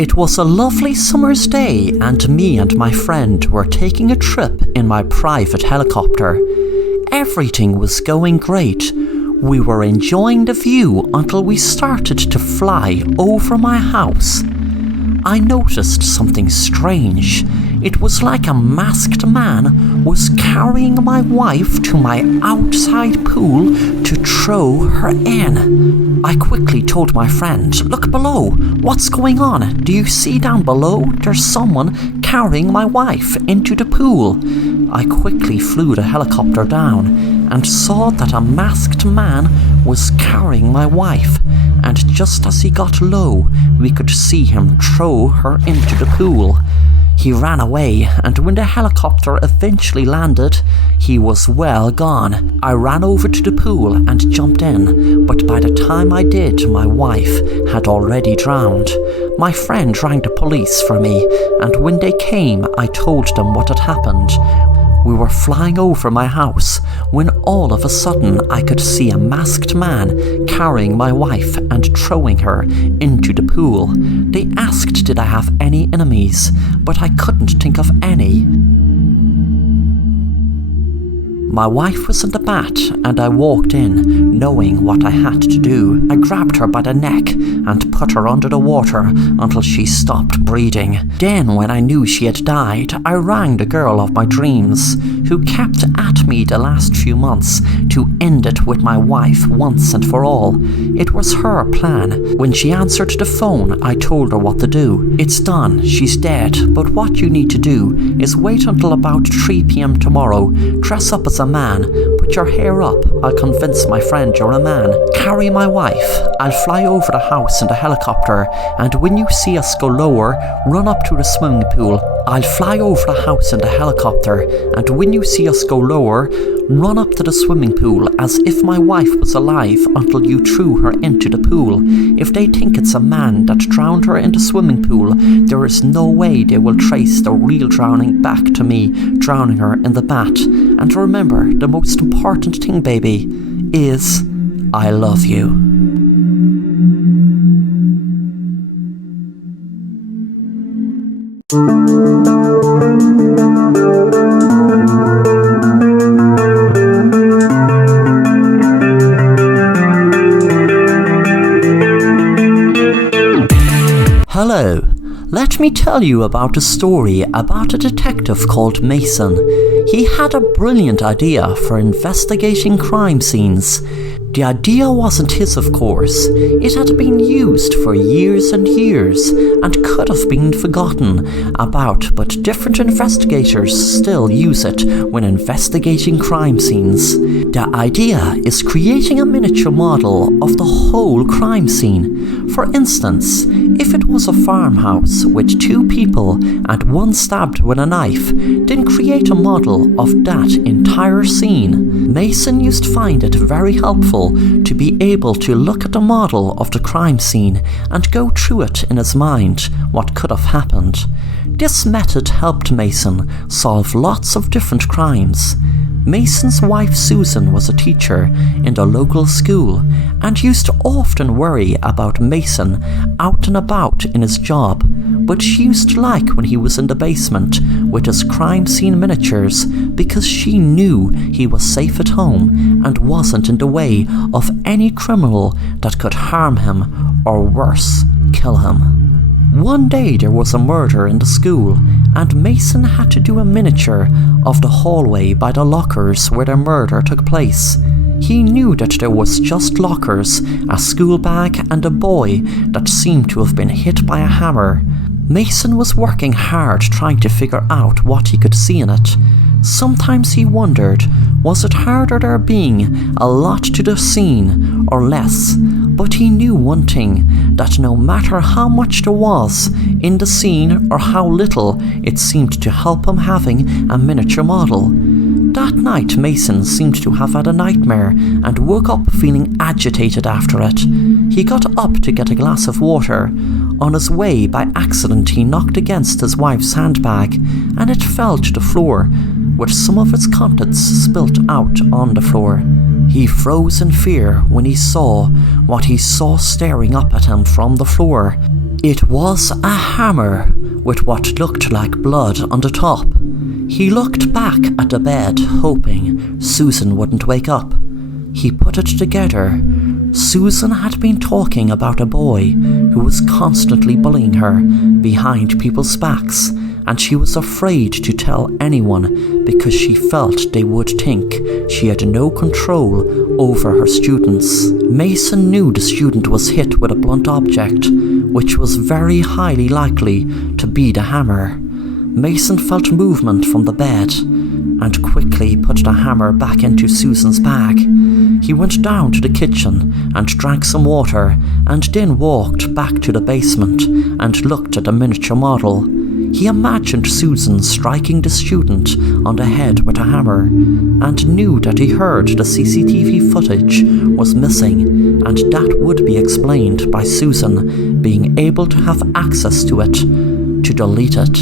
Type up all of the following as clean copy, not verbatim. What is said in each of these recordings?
It was a lovely summer's day, and me and my friend were taking a trip in my private helicopter. Everything was going great. We were enjoying the view until we started to fly over my house. I noticed something strange. It was like a masked man was carrying my wife to my outside pool to throw her in. I quickly told my friend, "Look below, what's going on? Do you see down below? There's someone carrying my wife into the pool." I quickly flew the helicopter down and saw that a masked man was carrying my wife, and just as he got low, we could see him throw her into the pool. He ran away, and when the helicopter eventually landed, he was well gone. I ran over to the pool and jumped in, but by the time I did, my wife had already drowned. My friend rang the police for me, and when they came, I told them what had happened. We were flying over my house when all of a sudden I could see a masked man carrying my wife and throwing her into the pool. They asked did I have any enemies, but I couldn't think of any. My wife was in the bat, and I walked in, knowing what I had to do. I grabbed her by the neck and put her under the water until she stopped breathing. Then, when I knew she had died, I rang the girl of my dreams, who kept at me the last few months to end it with my wife once and for all. It was her plan. When she answered the phone, I told her what to do. "It's done, she's dead, but what you need to do is wait until about 3 p.m. tomorrow, dress up as a man, put your hair up, I'll convince my friend you're a man, carry my wife, I'll fly over the house in the helicopter, and when you see us go lower, run up to the swimming pool. I'll fly over the house in the helicopter, and when you see us go lower, run up to the swimming pool as if my wife was alive until you threw her into the pool. If they think it's a man that drowned her in the swimming pool, there is no way they will trace the real drowning back to me drowning her in the bat. And remember, the most important thing, baby, is I love you." Hello, let me tell you about a story about a detective called Mason. He had a brilliant idea for investigating crime scenes. The idea wasn't his, of course. It had been used for years and years and could have been forgotten about, but different investigators still use it when investigating crime scenes. The idea is creating a miniature model of the whole crime scene. For instance, if it was a farmhouse with 2 people and one stabbed with a knife, then create a model of that entire scene. Mason used to find it very helpful to be able to look at the model of the crime scene and go through it in his mind what could have happened. This method helped Mason solve lots of different crimes. Mason's wife Susan was a teacher in the local school and used to often worry about Mason out and about in his job, but she used to like when he was in the basement with his crime scene miniatures because she knew he was safe at home and wasn't in the way of any criminal that could harm him or worse, kill him. One day there was a murder in the school, and Mason had to do a miniature of the hallway by the lockers where the murder took place. He knew that there was just lockers, a school bag, and a boy that seemed to have been hit by a hammer. Mason was working hard trying to figure out what he could see in it. Sometimes he wondered, was it harder there being a lot to the scene or less? But he knew one thing, that no matter how much there was in the scene or how little, it seemed to help him having a miniature model. That night Mason seemed to have had a nightmare and woke up feeling agitated after it. He got up to get a glass of water. On his way, by accident, he knocked against his wife's handbag and it fell to the floor, with some of its contents spilt out on the floor. He froze in fear when he saw what he saw staring up at him from the floor. It was a hammer with what looked like blood on the top. He looked back at the bed, hoping Susan wouldn't wake up. He put it together. Susan had been talking about a boy who was constantly bullying her behind people's backs, and she was afraid to tell anyone because she felt they would think she had no control over her students. Mason knew the student was hit with a blunt object, which was very highly likely to be the hammer. Mason felt movement from the bed and quickly put the hammer back into Susan's bag. He went down to the kitchen and drank some water, and then walked back to the basement and looked at the miniature model. He imagined Susan striking the student on the head with a hammer, and knew that he heard the CCTV footage was missing, and that would be explained by Susan being able to have access to it to delete it.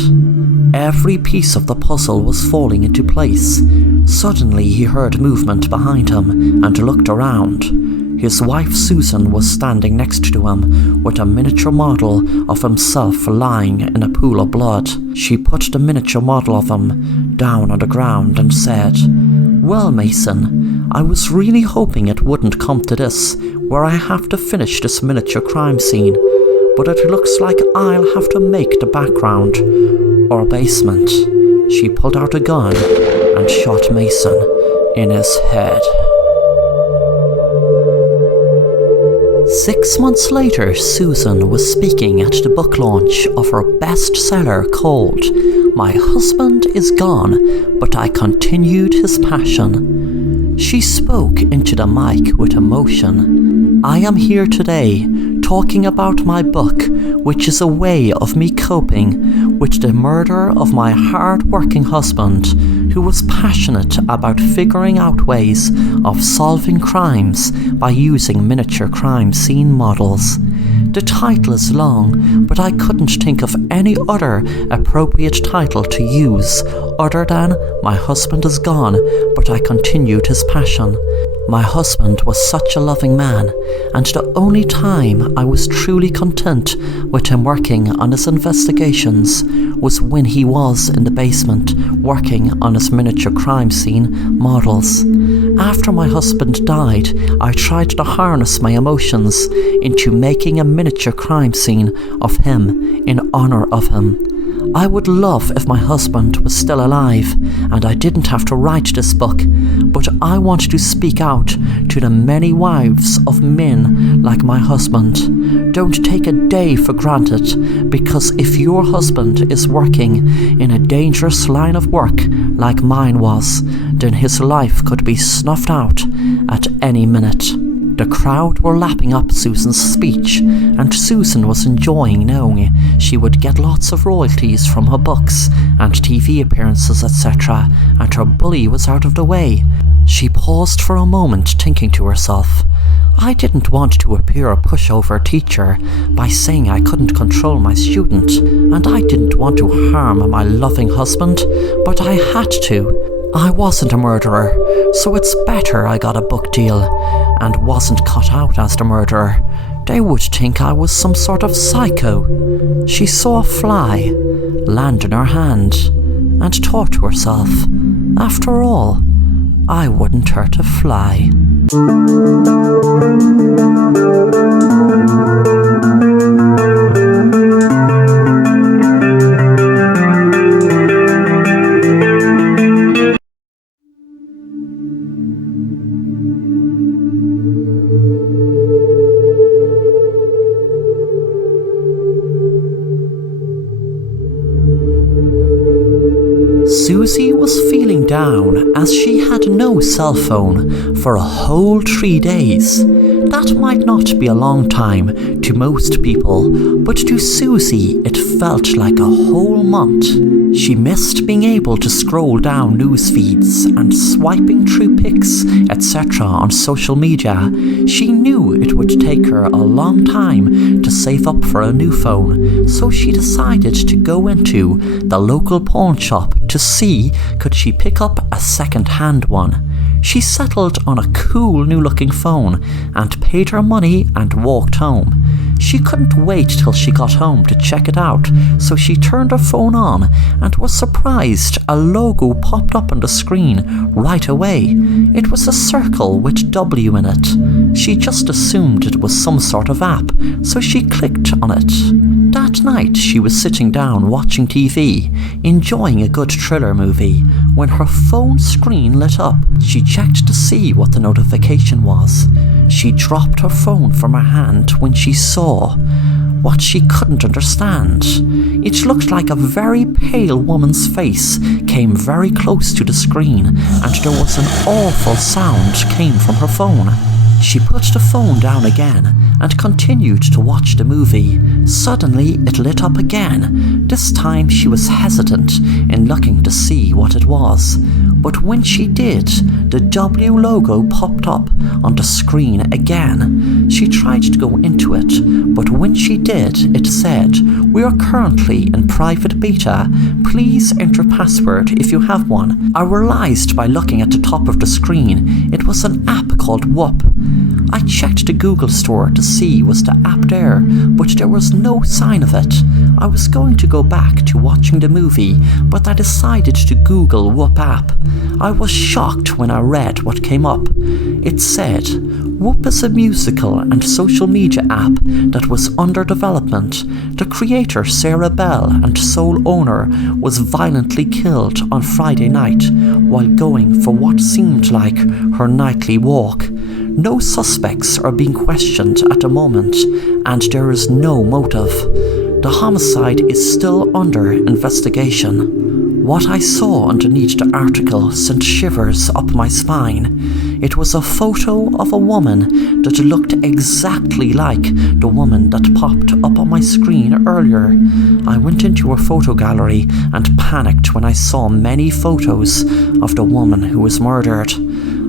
Every piece of the puzzle was falling into place. Suddenly he heard movement behind him and looked around. His wife Susan was standing next to him with a miniature model of himself lying in a pool of blood. She put the miniature model of him down on the ground and said, "Well, Mason, I was really hoping it wouldn't come to this, where I have to finish this miniature crime scene, but it looks like I'll have to make the background or basement." She pulled out a gun and shot Mason in his head. 6 months later, Susan was speaking at the book launch of her bestseller called My Husband is Gone, But I Continued His Passion. She spoke into the mic with emotion. "I am here today talking about my book, which is a way of me coping with the murder of my hard-working husband, who was passionate about figuring out ways of solving crimes by using miniature crime scene models. The title is long, but I couldn't think of any other appropriate title to use other than My Husband is Gone, But I Continued His Passion. My husband was such a loving man, and the only time I was truly content with him working on his investigations was when he was in the basement working on his miniature crime scene models. After my husband died, I tried to harness my emotions into making a miniature crime scene of him in honor of him. I would love if my husband was still alive and I didn't have to write this book, but I want to speak out to the many wives of men like my husband. Don't take a day for granted, because if your husband is working in a dangerous line of work like mine was, then his life could be snuffed out at any minute." The crowd were lapping up Susan's speech, and Susan was enjoying knowing she would get lots of royalties from her books and TV appearances, etc., and her bully was out of the way. She paused for a moment, thinking to herself, "I didn't want to appear a pushover teacher by saying I couldn't control my student, and I didn't want to harm my loving husband, but I had to. I wasn't a murderer, so it's better I got a book deal and wasn't cut out as the murderer. They would think I was some sort of psycho." She saw a fly land in her hand and thought to herself, "After all, I wouldn't hurt a fly." Susie was feeling down as she had no cell phone for a whole 3 days. That might not be a long time to most people, but to Susie it felt like a whole month. She missed being able to scroll down news feeds and swiping through pics, etc. on social media. She knew it would take her a long time to save up for a new phone, so she decided to go into the local pawn shop to see could she pick up a second-hand one. She settled on a cool new-looking phone and paid her money and walked home. She couldn't wait till she got home to check it out, so she turned her phone on and was surprised a logo popped up on the screen right away. It was a circle with W in it. She just assumed it was some sort of app, so she clicked on it. That night she was sitting down watching TV, enjoying a good thriller movie, when her phone screen lit up. She checked to see what the notification was. She dropped her phone from her hand when she saw what she couldn't understand. It looked like a very pale woman's face came very close to the screen, and there was an awful sound came from her phone. She put the phone down again and continued to watch the movie. Suddenly it lit up again. This time she was hesitant in looking to see what it was. But when she did, the W logo popped up on the screen again. She tried to go into it, but when she did, it said, "We are currently in private beta. Please enter password if you have one." I realized by looking at the top of the screen, it was an app called Whoop. I checked the Google store to see was the app there, but there was no sign of it. I was going to go back to watching the movie, but I decided to Google Whoop app. I was shocked when I read what came up. It said, Whoop is a musical and social media app that was under development. The creator, Sarah Bell, and sole owner, was violently killed on Friday night while going for what seemed like her nightly walk. No suspects are being questioned at the moment, and there is no motive. The homicide is still under investigation. What I saw underneath the article sent shivers up my spine. It was a photo of a woman that looked exactly like the woman that popped up on my screen earlier. I went into her photo gallery and panicked when I saw many photos of the woman who was murdered.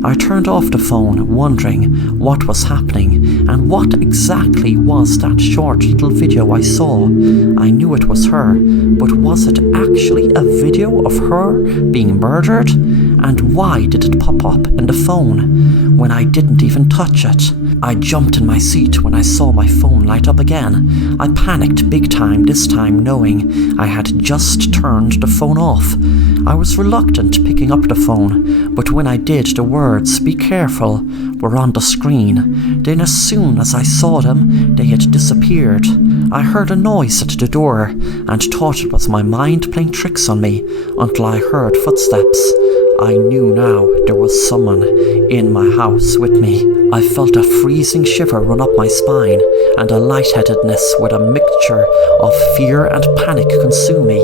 I turned off the phone, wondering what was happening and what exactly was that short little video I saw. I knew it was her, but was it actually a video of her being murdered? And why did it pop up in the phone when I didn't even touch it? I jumped in my seat when I saw my phone light up again. I panicked big time this time, knowing I had just turned the phone off. I was reluctant picking up the phone, but when I did, the words, "Be careful," were on the screen. Then as soon as I saw them, they had disappeared. I heard a noise at the door and thought it was my mind playing tricks on me until I heard footsteps. I knew now there was someone in my house with me. I felt a freezing shiver run up my spine, and a lightheadedness with a mixture of fear and panic consume me.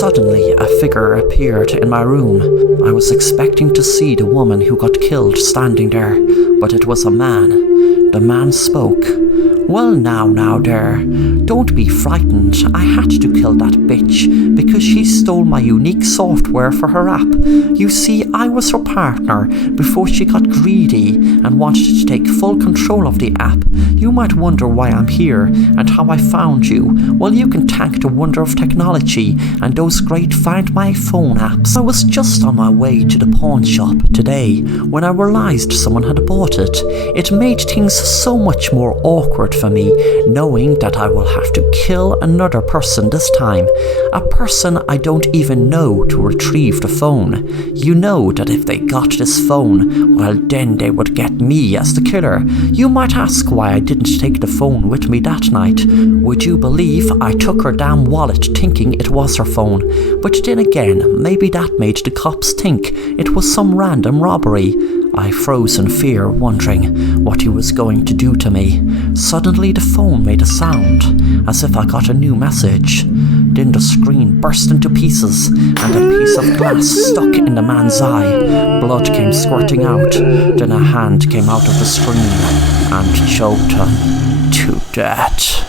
Suddenly, a figure appeared in my room. I was expecting to see the woman who got killed standing there, but it was a man. The man spoke. "Well now there, don't be frightened. I had to kill that bitch because she stole my unique software for her app. You see, I was her partner before she got greedy and wanted to take full control of the app. You might wonder why I'm here and how I found you. Well, you can thank the wonder of technology and those great Find My Phone apps. I was just on my way to the pawn shop today when I realized someone had bought it. It made things so much more awkward for me, knowing that I will have to kill another person this time, a person I don't even know, to retrieve the phone. You know that if they got this phone, well then they would get me as the killer. You might ask why I didn't take the phone with me that night. Would you believe I took her damn wallet thinking it was her phone? But then again, maybe that made the cops think it was some random robbery. I froze in fear, wondering what he was going to do to me. Suddenly the phone made a sound, as if I got a new message. Then the screen burst into pieces, and a piece of glass stuck in the man's eye. Blood came squirting out. Then a hand came out of the screen and choked him to death.